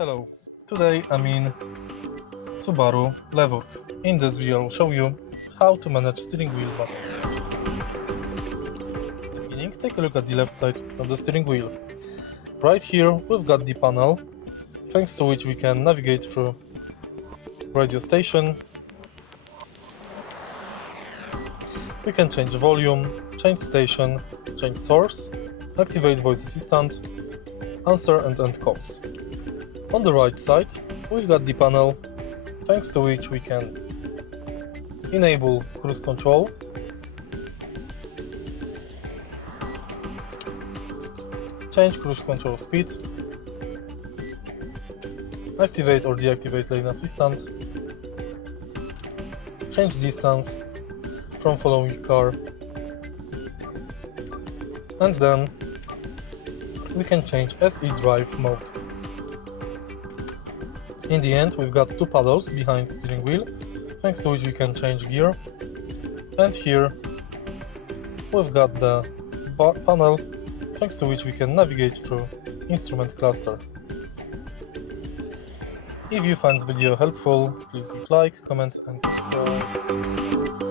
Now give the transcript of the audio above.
Hello, today I'm in Subaru Levorg. In this video I'll show you how to manage steering wheel buttons. At the beginning, take a look at the left side of the steering wheel. Right here we've got the panel, thanks to which we can navigate through radio station. We can change volume, change station, change source, activate voice assistant, answer and end calls. On the right side, we've got the panel, thanks to which we can enable cruise control, change cruise control speed, activate or deactivate lane assistant, change distance from following car, and then we can change SE drive mode. In the end, we've got two paddles behind the steering wheel, thanks to which we can change gear, and here we've got the panel, thanks to which we can navigate through instrument cluster. If you find this video helpful, please leave like, comment and subscribe.